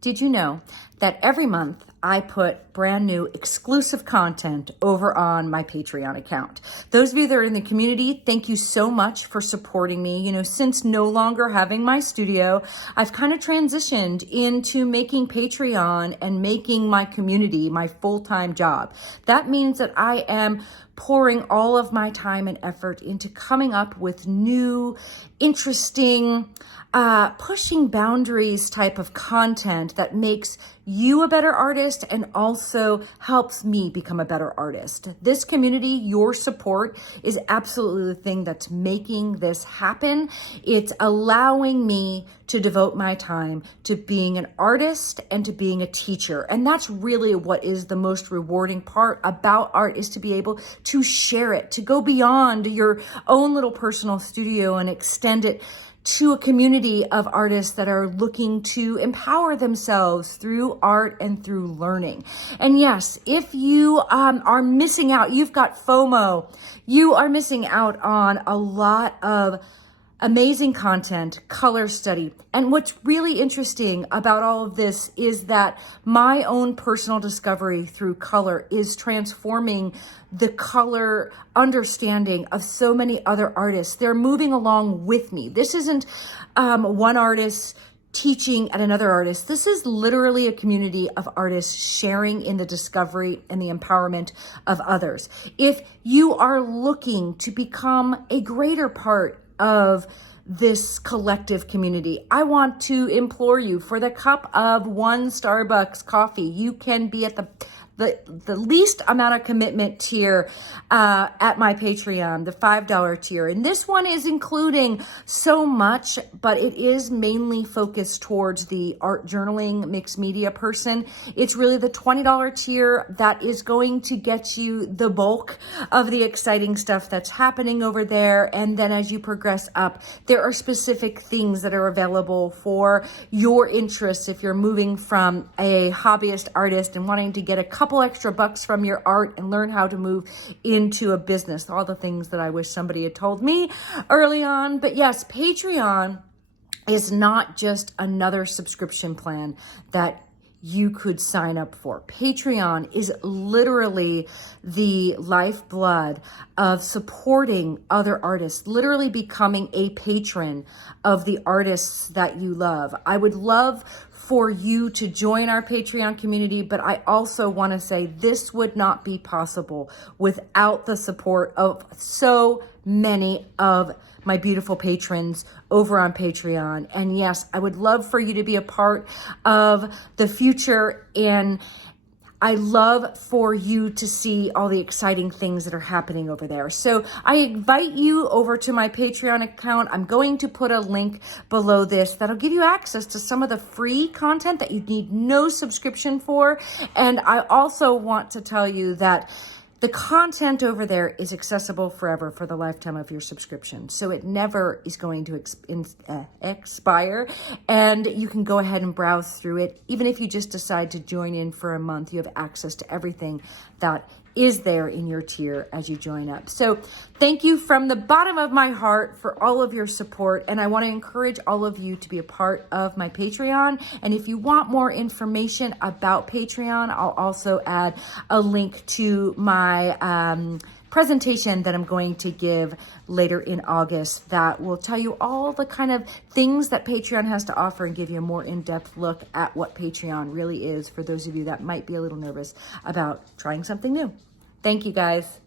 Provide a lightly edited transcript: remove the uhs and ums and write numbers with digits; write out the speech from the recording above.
Did you know that every month I put brand new exclusive content over on my Patreon account? Those of you that are in the community, thank you so much for supporting me. You know, since no longer having my studio, I've kind of transitioned into making Patreon and making my community my full-time job. That means that I am pouring all of my time and effort into coming up with new, interesting, pushing boundaries type of content that makes you a better artist and also helps me become a better artist. This community, your support is absolutely the thing that's making this happen. It's allowing me to devote my time to being an artist and to being a teacher. And that's really what is the most rewarding part about art, is to be able to share it, to go beyond your own little personal studio and extend it to a community of artists that are looking to empower themselves through art and through learning. And yes, if you are missing out, you've got FOMO, you are missing out on a lot of amazing content, color study. And what's really interesting about all of this is that my own personal discovery through color is transforming the color understanding of so many other artists. They're moving along with me. This isn't one artist teaching at another artist. This is literally a community of artists sharing in the discovery and the empowerment of others. If you are looking to become a greater part of this collective community, I want to implore you, for the cup of one Starbucks coffee, you can be at the least amount of commitment tier at my Patreon, the $5 tier. And this one is including so much, but it is mainly focused towards the art journaling mixed media person. It's really the $20 tier that is going to get you the bulk of the exciting stuff that's happening over there. And then as you progress up, there are specific things that are available for your interests. If you're moving from a hobbyist artist and wanting to get a couple extra bucks from your art and learn how to move into a business, all the things that I wish somebody had told me early on. But yes, Patreon is not just another subscription plan that you could sign up for. Patreon is literally the lifeblood of supporting other artists, literally becoming a patron of the artists that you love. I would love for you to join our Patreon community, but I also want to say this would not be possible without the support of so many of my beautiful patrons over on Patreon. And yes, I would love for you to be a part of the future, and I love for you to see all the exciting things that are happening over there. So I invite you over to my Patreon account. I'm going to put a link below this that'll give you access to some of the free content that you need no subscription for. And I also want to tell you that the content over there is accessible forever for the lifetime of your subscription. So it never is going to expire, and you can go ahead and browse through it. Even if you just decide to join in for a month, you have access to everything that is there in your tier as you join up. So thank you from the bottom of my heart for all of your support. And I want to encourage all of you to be a part of my Patreon. And if you want more information about Patreon, I'll also add a link to my presentation that I'm going to give later in August that will tell you all the kind of things that Patreon has to offer and give you a more in-depth look at what Patreon really is for those of you that might be a little nervous about trying something new. Thank you, guys.